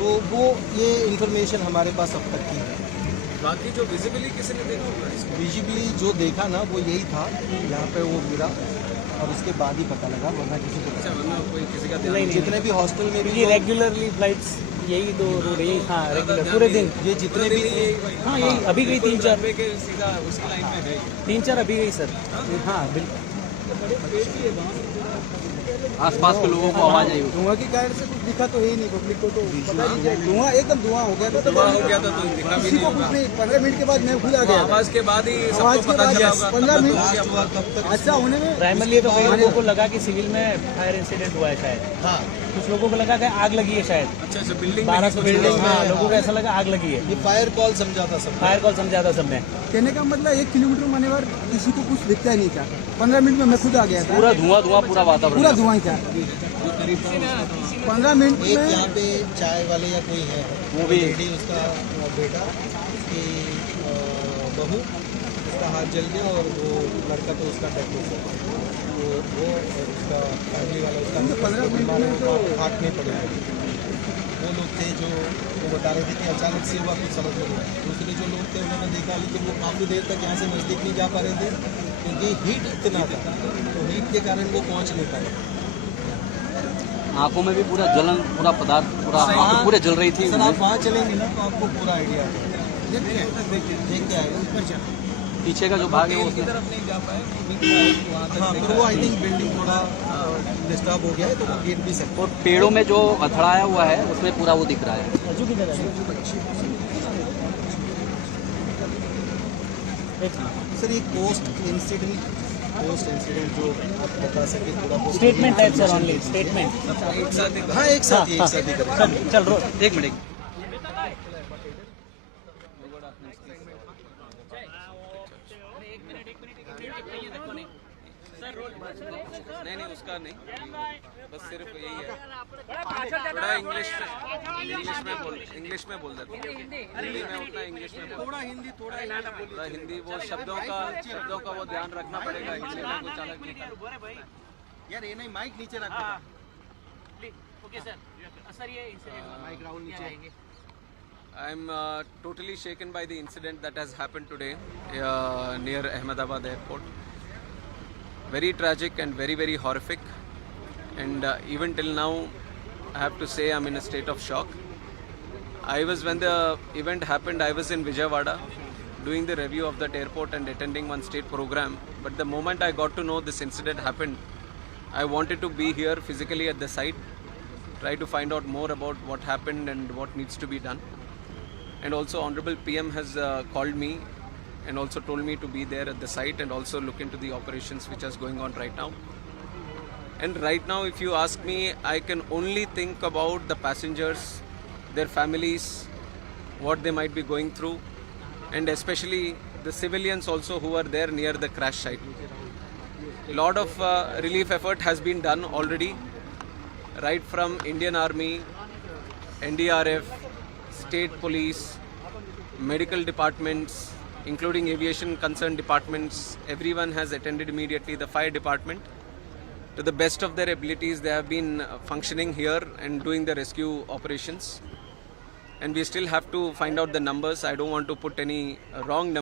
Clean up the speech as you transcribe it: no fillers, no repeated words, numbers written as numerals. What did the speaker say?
तो वो ये इन्फॉर्मेशन हमारे पास अब तक की है। बाकी जो विजिबली किसी ने देखा होगा इसको? विजिबली जो देखा ना वो यही था कि यहाँ पे वो गिरा और उसके बाद ही पता लगा, वरना किसी को अच्छा, वरना कोई किसी का ध्यान नहीं, जितने भी हॉस्टल में भी ये रेगुलरली फ्लाइट्स यही दो रूट यही हाँ रेगुलर पूरे दिन ये जितने भी हाँ यही अभी गई 3-4 रनवे के सीधा उसी लाइन में है। 3-4 अभी गई सर हाँ बिल्कुल आसपास के लोगों को आवाज आई। धुआं की कारण से कुछ दिखा तो है ही नहीं, पब्लिक को तो पता ही नहीं। धुआं एकदम धुआं हो गया था, तो धुआं हो गया था तो दिखा भी किसी नहीं को कुछ होगा। नहीं। 15 मिनट के बाद मैं खुद आ गया था। आवाज के बाद ही आवाज सबको के पता बाद चला होगा। 15 मिनट अच्छा होने में प्राइमरली तो कई लोगों को लगा कि सिविल में फायर इंसिडेंट हुआ है शायद, हाँ कुछ लोगों को लगा कि आग लगी है शायद, अच्छा अच्छा, बिल्डिंग 1200 बिल्डिंग हाँ लोगों को ऐसा लगा आग लगी है, ये फायर कॉल समझा था सब। फायर कॉल समझा था सबने। कहने का मतलब 1 किलोमीटर माने बार किसी को कुछ दिखता ही नहीं था। 15 मिनट में मैं खुद आ गया था, पूरा धुआं धुआं पूरा वातावरण। पूरा धुआं ही था। 15 मिनट एक में यहाँ पे चाय वाले या कोई है, वो भी लेडी, उसका बेटा, उसकी बहू, उसका हाथ जल गया और वो लड़का तो उसका डेथ हो गया। तो वो और उसका फैमिली वाला उसका 15 मिनट में तो हाथ नहीं पड़े। वो लोग थे जो वो बता रहे थे कि अचानक से हुआ, कुछ समझ नहीं आया। दूसरे जो लोग थे उन्होंने देखा, लेकिन वो काफ़ी देर तक यहाँ से नज़दीक नहीं जा पा रहे थे क्योंकि हीट इतना था, तो हीट के कारण वो पहुँच नहीं पाए। आंखों में भी पूरा जलन, पूरा पदार्थ, पूरा आंखें पूरे जल रही थी। सर आप वहाँ चलेंगे ना तो आपको पूरा आइडिया देख के आएगा ऊपर चल। पीछे का जो भाग है वो की तरफ नहीं जा पाए वहाँ तक। हाँ, फिर वो आई थिंक बिल्डिंग थोड़ा डिस्टर्ब हो गया है, तो वो गिर भी सकता और पेड़ों में जो अथड़ाया हुआ है उसमें पूरा वो दिख रहा है। है। सर ये पोस्ट इंसिडेंट जो आप बता सके थोड़ा बहुत स्टेटमेंट है सर, ओनली स्टेटमेंट। एक साथ ही हाँ एक साथ ही करें। चल रो एक मिनट नहीं नहीं उसका नहीं, बस सिर्फ यही है। थोड़ा इंग्लिश में बोल देते हैं। हिंदी में उतना इंग्लिश में थोड़ा हिंदी थोड़ा हिंदी वो शब्दों का वो ध्यान रखना पड़ेगा। हिंदी में कुछ अलग नहीं करना। यार ये नहीं, माइक नीचे रख ओके सर सर ये माइक राउंड नीचे। I am totally shaken by the incident that has happened today near Ahmedabad airport. Very tragic and very, very horrific. And even till now, I have to say I'm in a state of shock. When the event happened, I was in Vijayawada doing the review of that airport and attending one state program. But the moment I got to know this incident happened, I wanted to be here physically at the site, try to find out more about what happened and what needs to be done. And also Honorable PM has called me and also told me to be there at the site and also look into the operations which is going on right now. And right now, if you ask me, I can only think about the passengers, their families, what they might be going through, and especially the civilians also who are there near the crash site. A lot of relief effort has been done already, right from Indian Army, NDRF, state police, medical departments, including aviation concerned departments. Everyone has attended immediately. The fire department, to the best of their abilities, they have been functioning here and doing the rescue operations. And we still have to find out the numbers. I don't want to put any wrong numbers.